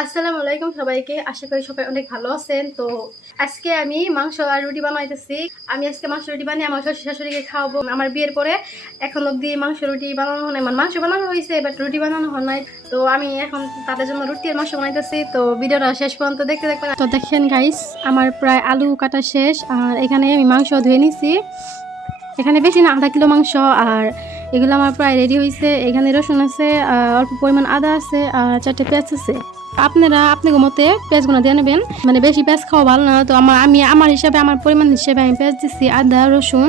আসসালামু আলাইকুম সবাইকে। আশা করি সবাই অনেক ভালো আছেন। তো আজকে আমি মাংস আর রুটি বানাইতেছি। আমি আজকে মাংস রুটি বানিয়ে আমার শ্বশুর শাশুড়িকে খাওয়াবো। আমার বিয়ের পরে এখন অব্দি মাংস রুটি বানানো হয় নাই, মানে মাংস বানানো হয়েছে বাট রুটি বানানো হয় নাই। তো আমি এখন তাদের জন্য রুটি আর মাংস বানাইতেছি। তো ভিডিওটা শেষ পর্যন্ত দেখতে দেখবেন। তো দেখেন গাইস, আমার প্রায় আলু কাটা শেষ আর এখানে আমি মাংস ধুয়ে নিছি। এখানে বেশি না, আধা কিলো মাংস। আর এগুলো আমার প্রায় রেডি হয়েছে। এখানে রসুন আছে, অল্প পরিমাণ আদা আছে আর 4টে পেঁয়াজ আছে। আপনারা আপনাদের মতে পেঁয়াজগুলো দিয়ে নেবেন, মানে বেশি পেঁয়াজ খাওয়া ভালো না। তো আমার হিসাবে, আমার পরিমাণ হিসেবে আমি পেঁয়াজ দিচ্ছি, আদা রসুন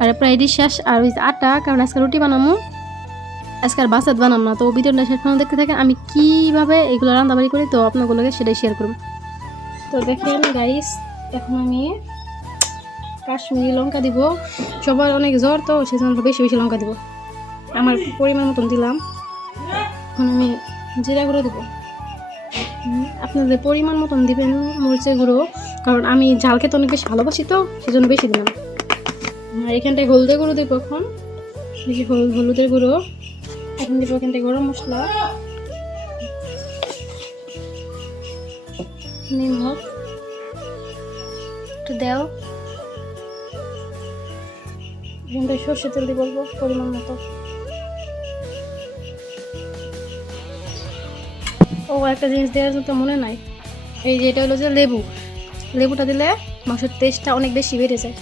আর প্রায় শেষ। আর ওই আটা, কারণ আজকে রুটি বানাবো, আজকে আর বাসাত বানাম না। তো ভিডিওটা শেষ পর্যন্ত দেখতে থাকেন আমি কীভাবে এগুলো রান্নাবাড়ি করি, তো আপনাগুলোকে সেটাই শেয়ার করব। তো দেখেন গাইস, এখন আমি কাশ্মীরি লঙ্কা দিব। সবার অনেক জ্বর, তো সেজন্য বেশি বেশি লঙ্কা দিব। আমার পরিমাণ মতন দিলাম। এখন আমি জিরা গুঁড়ো দেবো, আপনাদের পরিমাণ মতন দিবেন মরিচের গুঁড়ো, কারণ আমি ঝাল খেতে অনেক বেশি ভালোবাসি, তো সেজন্য বেশি দিলাম। আর এখানটায় হলুদের গুঁড়ো দেবো, এখন বেশি হলুদের গুঁড়ো। এখন দেবো এখানটায় গরম মশলা, নিমক একটু দেও। এখানটায় সর্ষে তেল দিয়ে বলবো পরিমাণ মতো। ও একটা জিনিস দেওয়ার জন্য মনে নাই, এই যে এটা হলো যে লেবুটা দিলে মাংসের টেস্টটা অনেক বেশি বেড়ে যায়।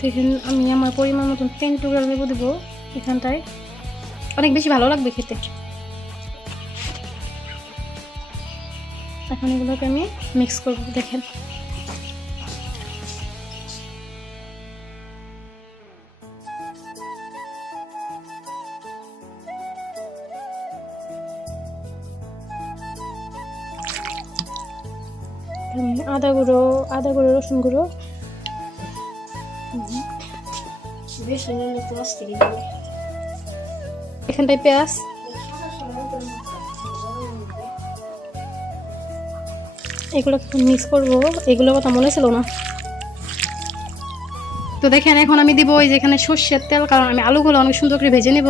দেখেন আমি আমার পরিমাণ মতন 3 টুকরা লেবু দেবো এখানটায়, অনেক বেশি ভালো লাগবে খেতে। এখন এগুলোকে আমি মিক্স করবো। দেখেন আদা গুঁড়ো, রসুন গুঁড়ো, এখানটায় পেঁয়াজ, এগুলো মিক্স করবো। এগুলো কথা মনে ছিল না। তো দেখেন এখন আমি দিব ওই যেখানে সর্ষের তেল, কারণ আমি আলুগুলো অনেক সুন্দর করে ভেজে নেব।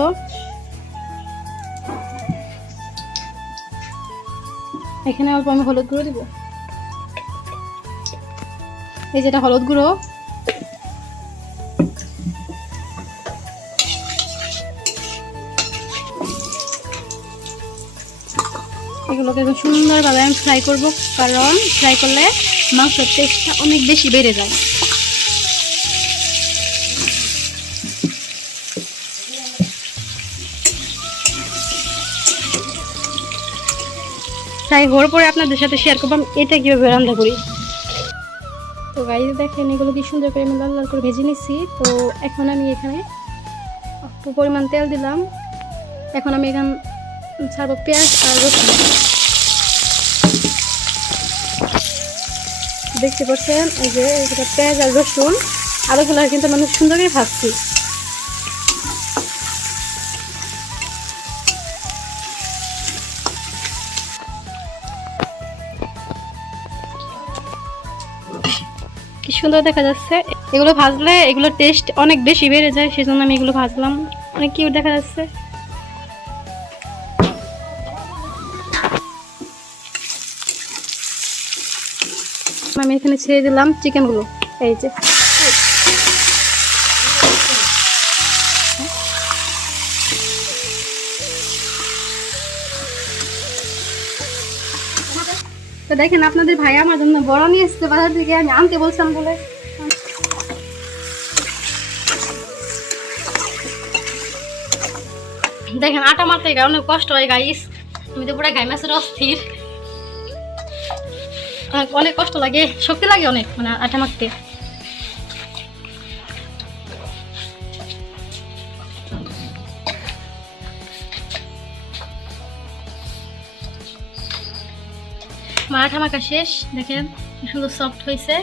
এখানে অল্প আমি হলুদ গুঁড়ো দিব, এই যেটা হলুদ গুঁড়ো। এগুলোকে সুন্দরভাবে আমি ফ্রাই করবো, কারণ ফ্রাই করলে মাংসের টেস্টটা অনেক বেশি বেড়ে যায়। ফ্রাই হওয়ার পরে আপনাদের সাথে শেয়ার করবো আমি এটা কীভাবে রান্না করি। তো গাইস দেখেন এগুলো কি সুন্দর করে আমি লাল লাল করে ভেজে নিচ্ছি। তো এখন আমি এখানে একটু পরিমাণ তেল দিলাম। এখন আমি এখানে ছাড়বো পেঁয়াজ আর রসুন। দেখতে পাচ্ছেন এই যে এটা পেঁয়াজ আর রসুন, আলুগুলো কিন্তু মানে সুন্দর করে ভাজছি। কি সুন্দর দেখা যাচ্ছে। এগুলো ভাজলে এগুলোর টেস্ট অনেক বেশি বেড়ে যায়, সেজন্য আমি এগুলো ভাজলাম। অনেক কিউট দেখা যাচ্ছে। আমি এখানে ছেড়ে দিলাম চিকেনগুলো, এই যে তো দেখেন আপনাদের ভাই আমার জন্য বড় নিয়ে এসছে বাজার থেকে, আমি আনতে বলছিলাম বলে। দেখেন আটা মারতে অনেক কষ্ট হয় গাইস, আমি তো পুরো গাই মাছের অস্থির, অনেক কষ্ট লাগে, শক্তি লাগে অনেক, মানে আটা মারতে। আটা মাখা শেষ, দেখেন কি সুন্দর সফট হয়েছে।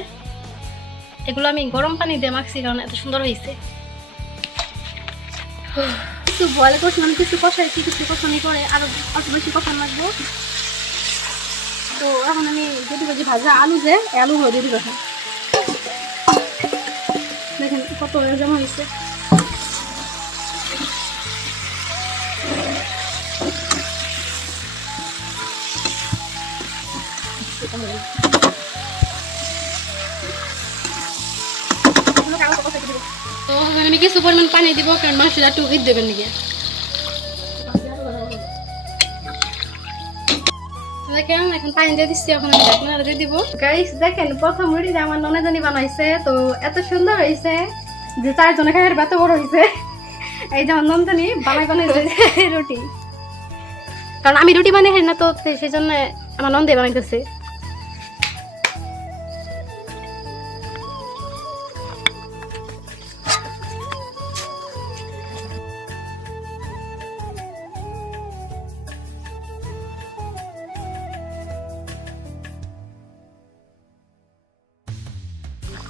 এগুলো আমি গরম পানি দিয়ে মাখছি, কারণ এত সুন্দর হয়েছে। কিছু বয়েল করছি, মানে কিছু কষাইছি, কিছু কষানি করে আরো অল্প বেশি কষান লাগবো। তো এখন আমি যদি বলছি ভাজা আলু, যে আলুগুলো দিয়ে দিব। দেখেন কত জমা হয়েছে। তো আমি কিছু পরিমাণ পানি দিব, কারণ মাংসটা একটু ভিজ দেবেন নাকি। দেখেন এখন পানি দিয়ে দিচ্ছি, এখন আমি ঢাকনাটা দিয়ে দিব। গাইস দেখেন প্রথম রুটি আমার ননদানি বানাইছে, তো এত সুন্দর হয়েছে যে 4 জনে খাই এত বড় হয়েছে। এই যে আমার নন্দানি বানাইছে রুটি, কারণ আমি রুটি বানাই খাই না, তো সেই জন্য আমার নন্দে বানাইতেছে।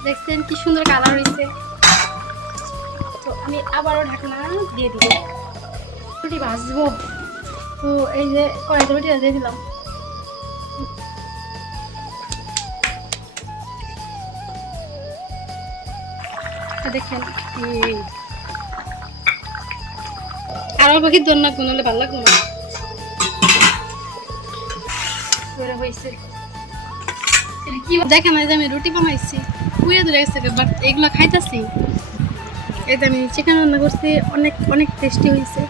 দেখছেন কি সুন্দর কালার হয়েছে। তো আমি আবারও ঢাকনা দিয়ে দিব, রুটি ভাজবো। তো এই যে কড়াইতে রুটিটা দিয়ে দিলাম। দেখেন আর অল্প কি দোন না গুণ হলে ভালো লাগবে না হয়েছে। কি দেখেন এই যে আমি রুটি বানাইছি, কুয়ে ধরে গেছে, বাট এগুলো খাইতেছি। এই যে আমি চিকেন রান্না করছি, অনেক অনেক টেস্টি হয়েছে।